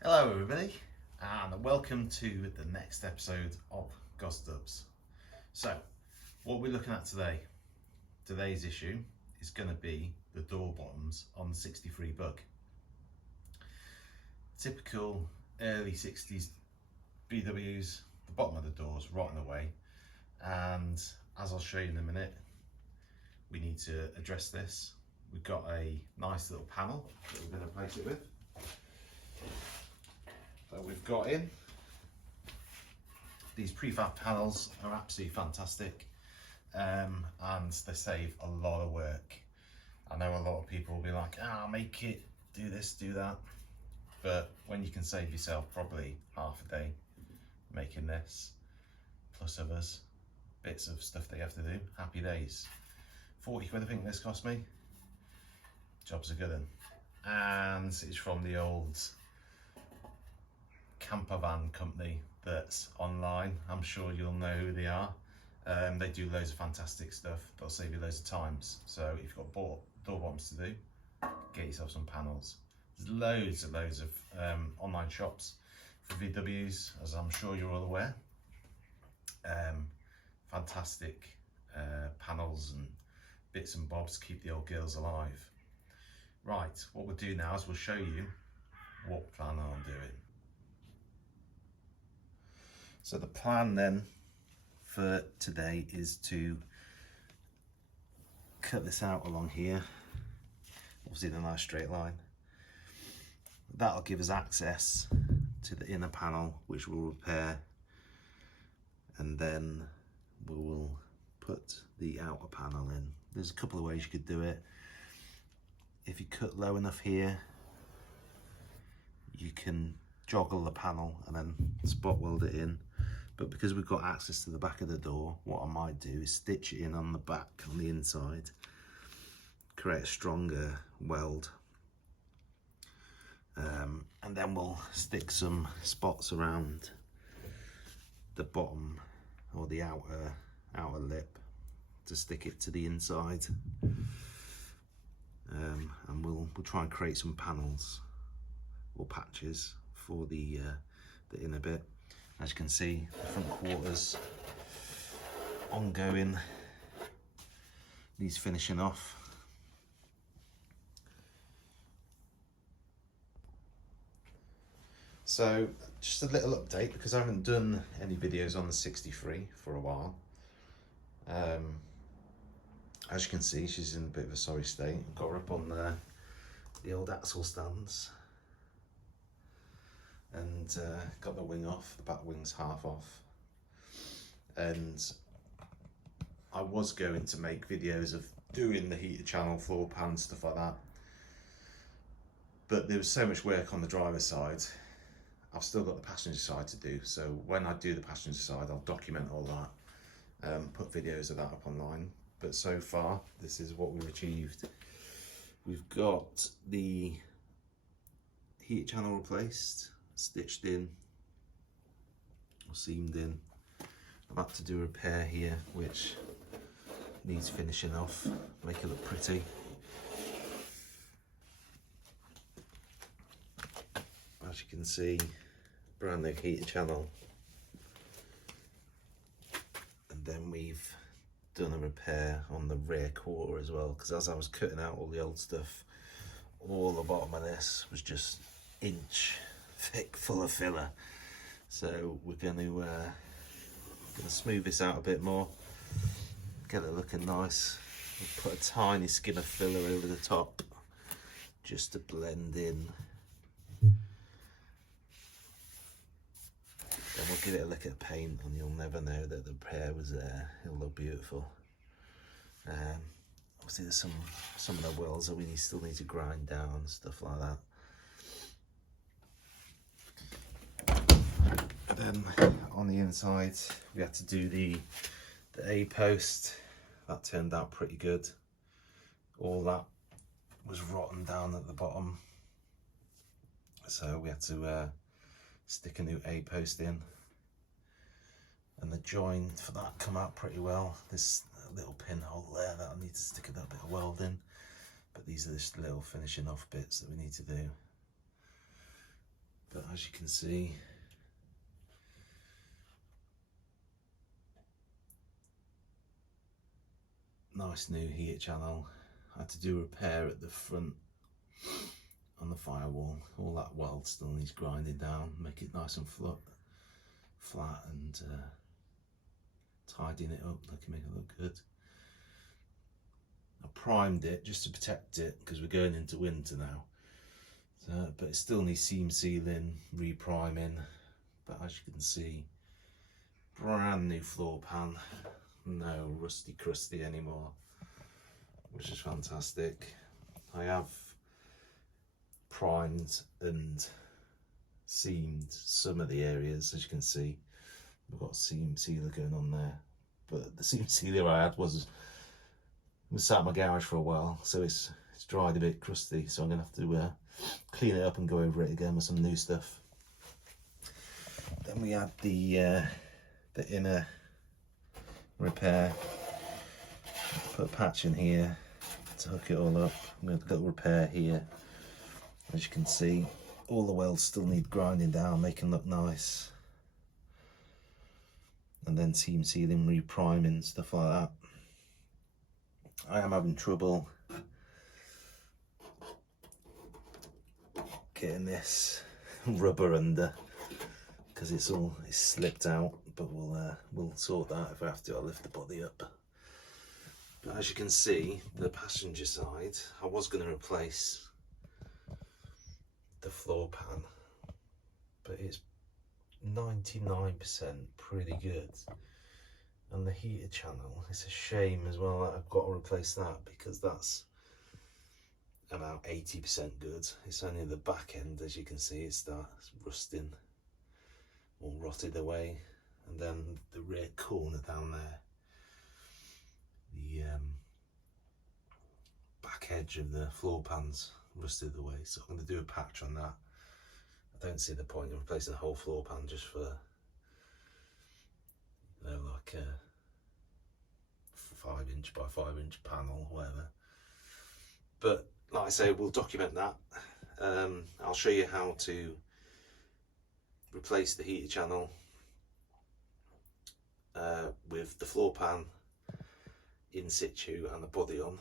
Hello everybody and welcome to the next episode of Gosdubs. So what we're looking at today's issue is going to be the door bottoms on the 63 bug. Typical early 60s BWs, the bottom of the door's rotting away, and as I'll show you in a minute, we need to address this. We've got a nice little panel that we're going to replace it with. That we've got in. These prefab panels are absolutely fantastic, and they save a lot of work. I know a lot of people will be like, make it, do this, do that, but when you can save yourself probably half a day making this, plus others, bits of stuff that you have to do, happy days. 40 quid I think this cost me. Job's a good one. And it's from the old camper van company that's online. I'm sure you'll know who they are. They do loads of fantastic stuff. They'll save you loads of times. So if you've got door bottoms to do, get yourself some panels. There's loads of online shops for VWs, as I'm sure you're all aware. Fantastic panels and bits and bobs to keep the old girls alive. Right, what we'll do now is we'll show you what plan I'm doing. So the plan then for today is to cut this out along here, obviously in a nice straight line. That'll give us access to the inner panel, which we'll repair, and then we will put the outer panel in. There's a couple of ways you could do it. If you cut low enough here, you can joggle the panel and then spot weld it in. But because we've got access to the back of the door, what I might do is stitch it in on the back, on the inside, create a stronger weld, and then we'll stick some spots around the bottom or the outer lip to stick it to the inside. And we'll try and create some panels or patches for the inner bit. As you can see, the front quarters ongoing, needs finishing off. So just a little update, because I haven't done any videos on the 63 for a while. As you can see, she's in a bit of a sorry state. I've got her up on the old axle stands, and got the wing off, the back wing's half off. And I was going to make videos of doing the heater channel, floor pan, stuff like that, but there was so much work on the driver's side. I've still got the passenger side to do, so when I do the passenger side, I'll document all that, put videos of that up online. But so far, this is what we've achieved. We've got the heater channel replaced, stitched in, or seamed in. I'm about to do a repair here, which needs finishing off, make it look pretty. As you can see, brand new heater channel. And then we've done a repair on the rear quarter as well, because as I was cutting out all the old stuff, all the bottom of this was just inch thick, full of filler. So we're going to smooth this out a bit more, get it looking nice. We'll put a tiny skim of filler over the top just to blend in. Then we'll give it a lick of paint and you'll never know that the repair was there. It'll look beautiful. Obviously there's some of the welds that we still need to grind down and stuff like that. And then on the inside we had to do the A post. That turned out pretty good. All that was rotten down at the bottom, so we had to stick a new A post in, and the join for that come out pretty well. This little pinhole there that I need to stick a little bit of weld in, but these are just little finishing off bits that we need to do. But as you can see, nice new heater channel. I had to do a repair at the front on the firewall. All that weld still needs grinding down, make it nice and flat and tidying it up, make it look good. I primed it just to protect it because we're going into winter now. So, but it still needs seam sealing, re-priming. But as you can see, brand new floor pan, no rusty crusty anymore, which is fantastic. I have primed and seamed some of the areas, as you can see. We've got seam sealer going on there, but the seam sealer I had was sat in my garage for a while, so it's dried a bit crusty, so I'm gonna have to clean it up and go over it again with some new stuff. Then we had the inner repair. Put a patch in here to hook it all up. We had a little repair here. As you can see, all the welds still need grinding down, making look nice. And then seam sealing, re-priming, stuff like that. I am having trouble getting this rubber under because it's slipped out, but we'll sort that if I have to. I'll lift the body up. But as you can see, the passenger side, I was going to replace the floor pan, but it's 99% pretty good. And the heater channel, it's a shame as well that I've got to replace that because that's about 80% good. It's only the back end, as you can see, it starts rusting or rotted away. And then the rear corner down there, the back edge of the floor pan's rusted away. So I'm going to do a patch on that. I don't see the point of replacing the whole floor pan just for, you know, like a 5" by 5" panel or whatever. But like I say, we'll document that. I'll show you how to replace the heater channel with the floor pan in situ and the body on.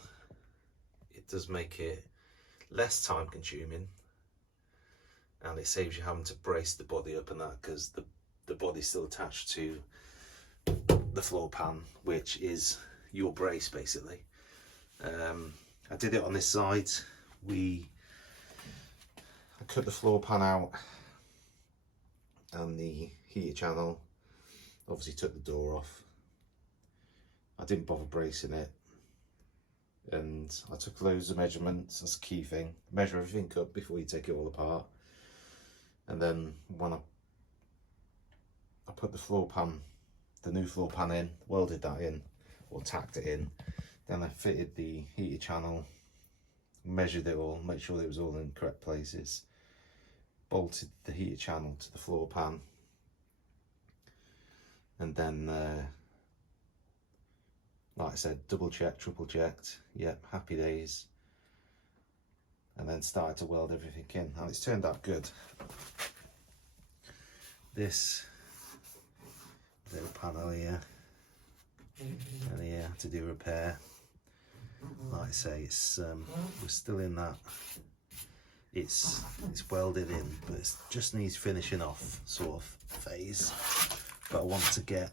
It does make it less time consuming, and it saves you having to brace the body up and that, because the body's still attached to the floor pan, which is your brace basically. I did it on this side. I cut the floor pan out and the heater channel, obviously took the door off. I didn't bother bracing it, and I took loads of measurements. That's a key thing. Measure everything up before you take it all apart. And then when I put the floor pan, the new floor pan in, welded that in, or tacked it in, then I fitted the heater channel, measured it all, make sure it was all in the correct places, bolted the heater channel to the floor pan, and then like I said, double checked, triple checked, yep, happy days, and then started to weld everything in, and it's turned out good. This little panel here, and here to do repair. Like I say, it's we're still in that. It's welded in, but it just needs finishing off sort of phase. But I want to get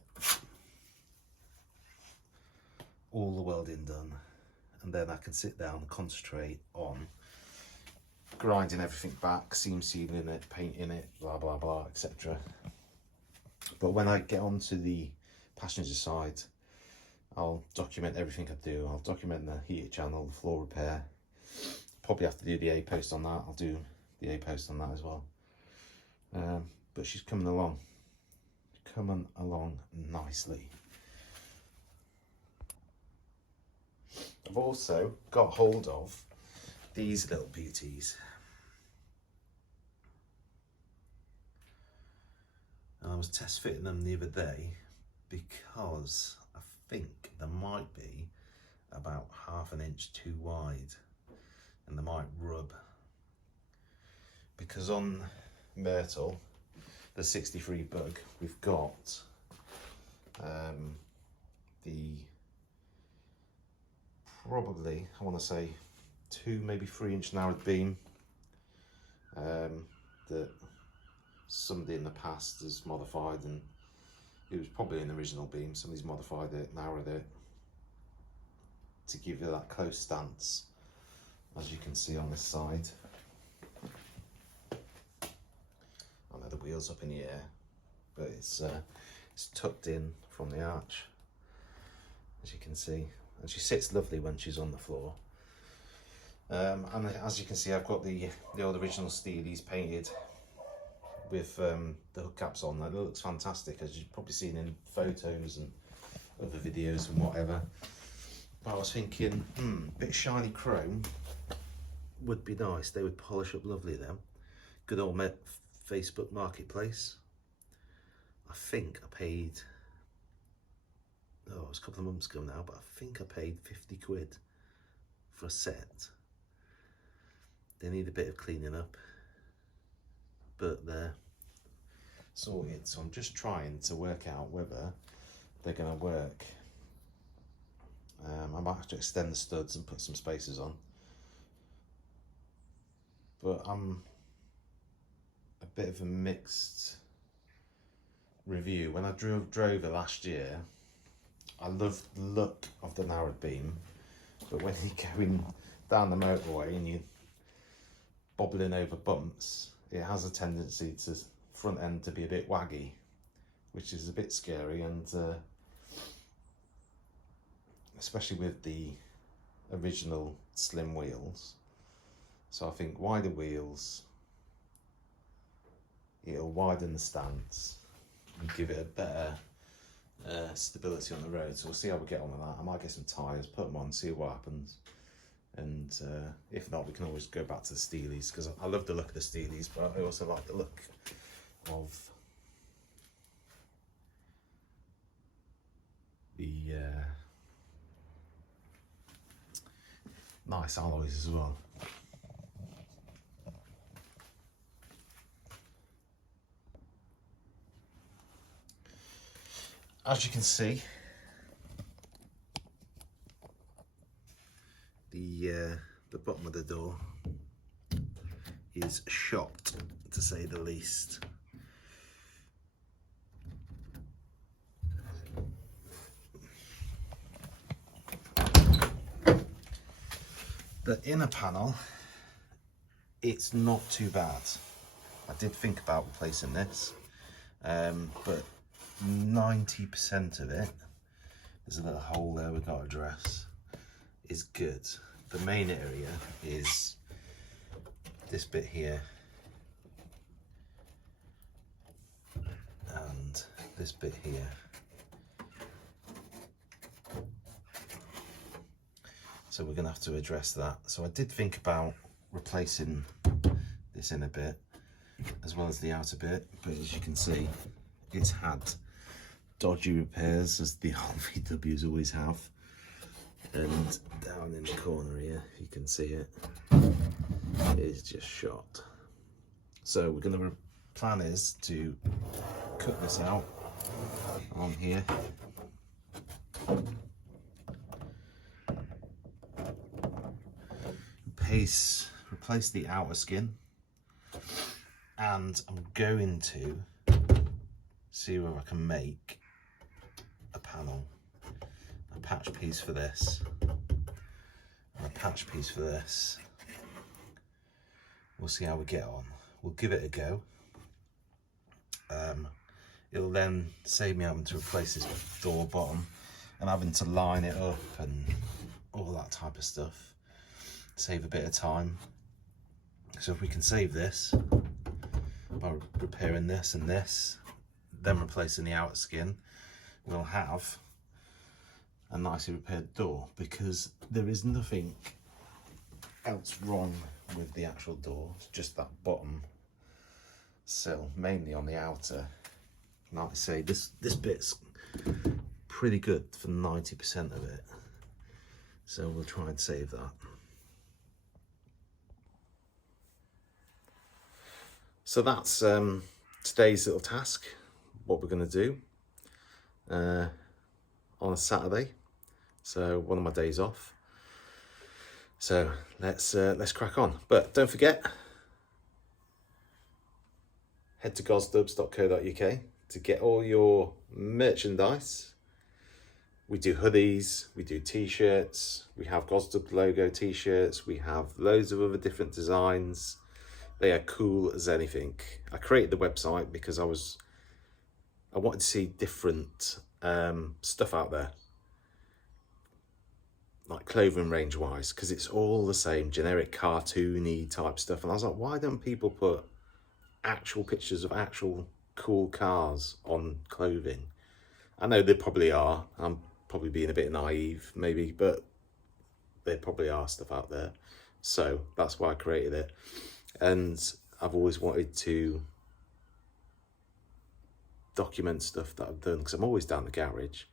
all the welding done, and then I can sit down and concentrate on grinding everything back, seam sealing it, painting it, blah blah blah, etc. But when I get onto the passenger side, I'll document everything I do. I'll document the heater channel, the floor repair. Probably have to do the A-post on that. I'll do the A-post on that as well. But she's coming along nicely. I've also got hold of these little beauties. And I was test fitting them the other day because I think they might be about 1/2 inch too wide, and they might rub, because on Myrtle, the 63 bug, we've got the probably, I want to say 2 maybe 3-inch narrowed beam that somebody in the past has modified, and it was probably an original beam. Somebody's modified it, narrowed it to give you that close stance, as you can see on this side. I know the wheel's up in the air, but it's tucked in from the arch, as you can see, and she sits lovely when she's on the floor. And as you can see, I've got the old original Steelies painted with the hubcaps on. That looks fantastic, as you've probably seen in photos and other videos and whatever. But I was thinking, a bit of shiny chrome would be nice. They would polish up lovely then. Good old Facebook Marketplace. I think I paid, it was a couple of months ago now, but I think I paid 50 quid for a set. They need a bit of cleaning up, but they're sorted. So I'm just trying to work out whether they're going to work. I might have to extend the studs and put some spacers on, but I'm a bit of a mixed review. When I drove it last year, I loved the look of the narrowed beam, but when you're going down the motorway and you're bobbling over bumps, it has a tendency to front end to be a bit waggy, which is a bit scary, and especially with the original slim wheels. So I think wider wheels, it'll widen the stance and give it a better stability on the road. So we'll see how we get on with that. I might get some tyres, put them on, see what happens. And if not, we can always go back to the Steelies, because I love the look of the Steelies, but I also like the look of the nice alloys as well. As you can see, the bottom of the door is shot, to say the least. The inner panel, it's not too bad. I did think about replacing this, but 90% of it, there's a little hole there we've got to address, is good. The main area is this bit here and this bit here. So we're going to have to address that. So I did think about replacing this inner bit as well as the outer bit, but as you can see, it's had dodgy repairs, as the old VWs always have. And down in the corner here, you can see it, it is just shot. So we're going to, plan is to cut this out on here. Replace the outer skin, and I'm going to see whether I can make a panel, a patch piece for this, and a patch piece for this. We'll see how we get on. We'll give it a go. It'll then save me having to replace this door bottom and having to line it up and all that type of stuff. Save a bit of time. So if we can save this by repairing this and this, then replacing the outer skin, we'll have a nicely repaired door, because there is nothing else wrong with the actual door. It's just that bottom sill, mainly on the outer. Like I say, this bit's pretty good for 90% of it, so we'll try and save that. So that's today's little task, what we're going to do on a Saturday. So one of my days off. So let's crack on. But don't forget, head to gosdubs.co.uk to get all your merchandise. We do hoodies, we do t-shirts, we have Gosdub logo t-shirts, we have loads of other different designs. They are cool as anything. I created the website because I wanted to see different stuff out there, like clothing range wise, because it's all the same generic cartoony type stuff. And I was like, why don't people put actual pictures of actual cool cars on clothing? I know they probably are. I'm probably being a bit naive maybe, but there probably are stuff out there. So that's why I created it. And I've always wanted to document stuff that I've done, because I'm always down the garage.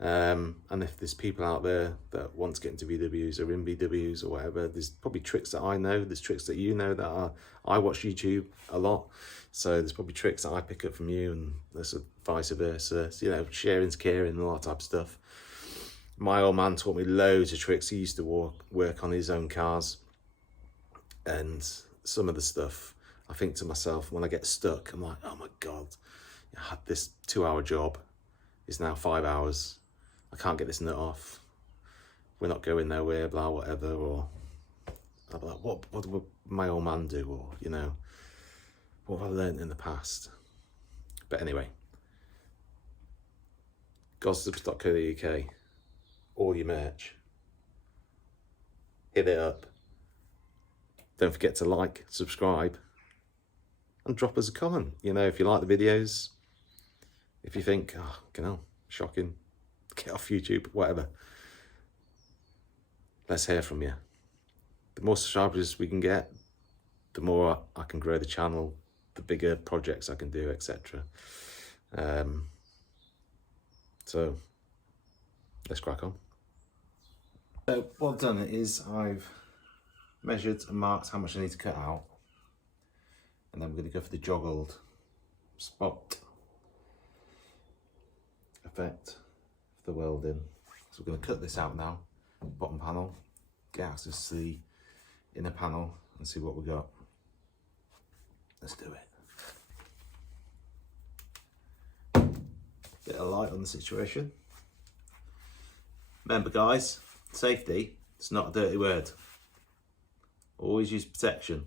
And if there's people out there that want to get into VWs or in VWs or whatever, there's probably tricks that I know, there's tricks that you know, that I watch YouTube a lot, so there's probably tricks that I pick up from you, and there's vice versa. So, you know, sharing's caring and all that type of stuff. My old man taught me loads of tricks. He used to work on his own cars, and some of the stuff, I think to myself, when I get stuck, I'm like, oh my God, I had this 2-hour job, it's now 5 hours. I can't get this nut off. We're not going nowhere, blah, whatever. Or I'll be like, what would my old man do? Or, you know, what have I learned in the past? But anyway, gosdubs.co.uk, all your merch. Hit it up. Don't forget to like, subscribe, and drop us a comment. You know, if you like the videos, if you think, oh, you know, shocking, get off YouTube, whatever. Let's hear from you. The more subscribers we can get, the more I can grow the channel, the bigger projects I can do, etc. So let's crack on. So what I've done is I've measured and marked how much I need to cut out, and then we're going to go for the joggled spot effect for the welding. So we're going to cut this out now, bottom panel, get access to the inner panel and see what we got. Let's do it. Bit of light on the situation. Remember guys, safety, it's not a dirty word. Always use protection.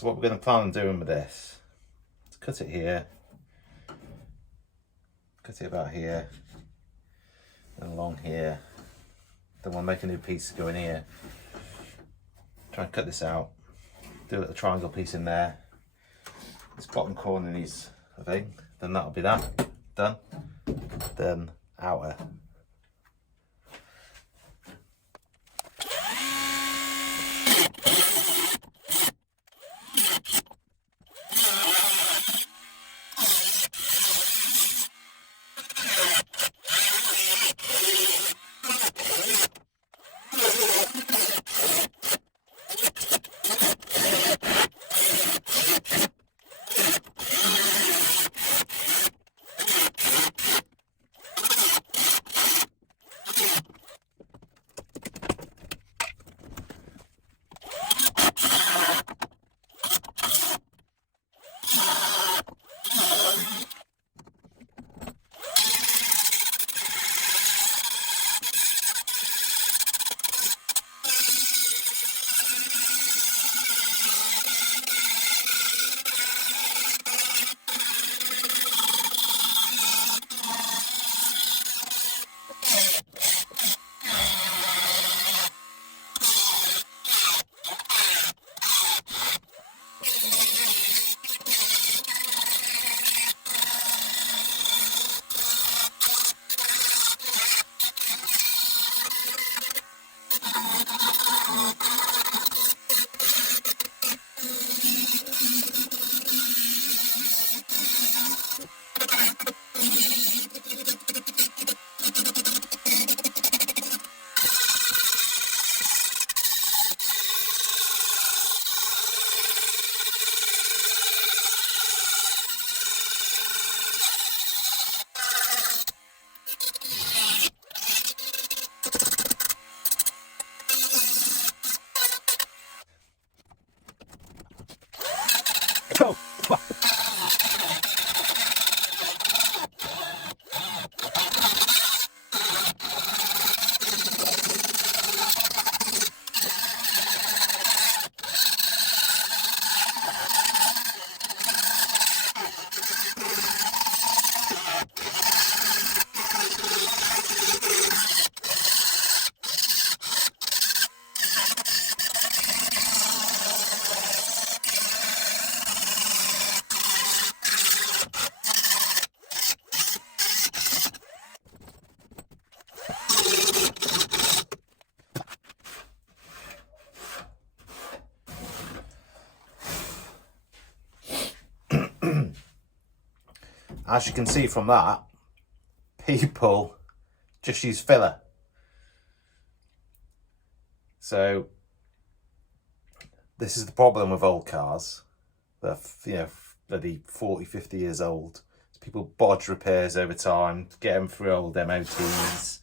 So what we're going to plan on doing with this is cut it here, cut it about here, and along here. Then we'll make a new piece to go in here. Try and cut this out. Do a little triangle piece in there. This bottom corner needs a thing. Then that'll be that. Done. Then outer. As you can see from that, people just use filler. So this is the problem with old cars. They're, you know, bloody 40, 50 years old. People bodge repairs over time, get them through old MOTs,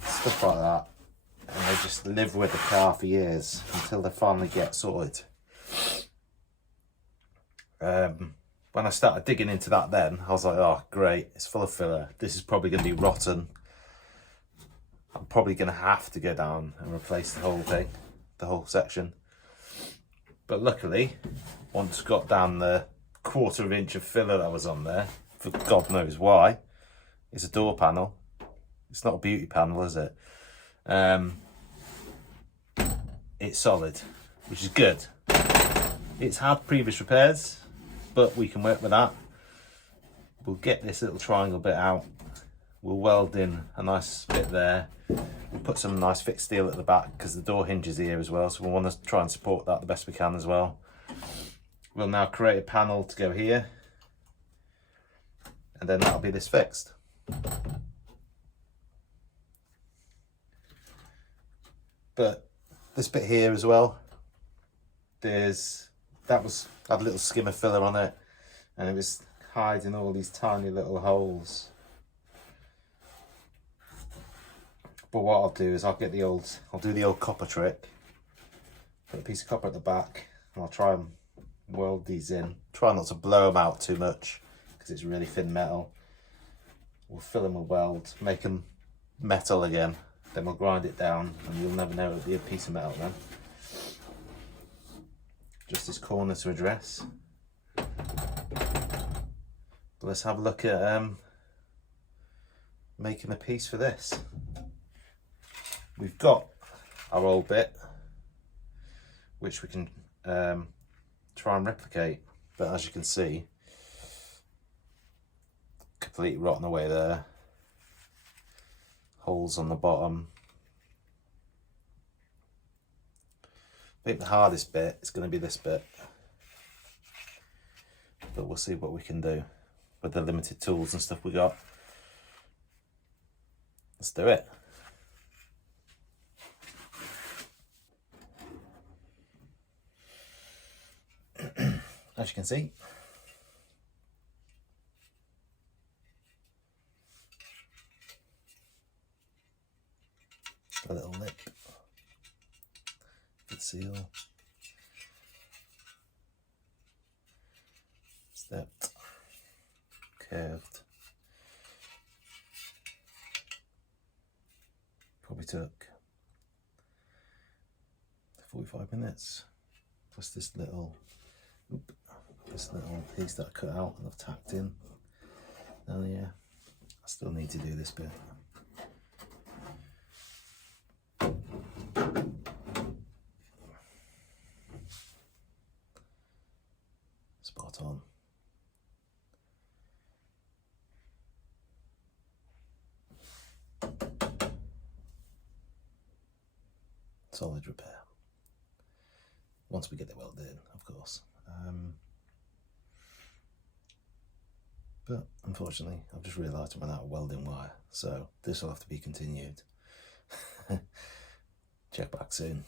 stuff like that. And they just live with the car for years until they finally get sorted. When I started digging into that then, I was like, oh great, it's full of filler. This is probably going to be rotten. I'm probably going to have to go down and replace the whole thing, the whole section. But luckily, once got down the 1/4 inch of filler that was on there, for God knows why, it's a door panel. It's not a beauty panel, is it? It's solid, which is good. It's had previous repairs, but we can work with that. We'll get this little triangle bit out. We'll weld in a nice bit there. We'll put some nice thick steel at the back because the door hinges here as well, so we want to try and support that the best we can as well. We'll now create a panel to go here, and then that'll be this fixed. But this bit here as well, had a little skim of filler on it, and it was hiding all these tiny little holes. But what I'll do is I'll do the old copper trick. Put a piece of copper at the back, and I'll try and weld these in. Try not to blow them out too much because it's really thin metal. We'll fill them with weld, make them metal again. Then we'll grind it down, and you'll never know it'll be a piece of metal then. just this corner to address. But let's have a look at making a piece for this. We've got our old bit, which we can try and replicate, but as you can see, completely rotten away there. Holes on the bottom. I think the hardest bit is going to be this bit, but we'll see what we can do with the limited tools and stuff we got. Let's do it. As you can see, a little lip, good seal, stepped, curved. Probably took 45 minutes, plus this little piece that I cut out and I've tacked in. Oh yeah, I still need to do this bit. Spot on. Solid repair. Once we get the weld in, of course. But unfortunately, I've just realised I'm out of welding wire, so this will have to be continued. Check back soon.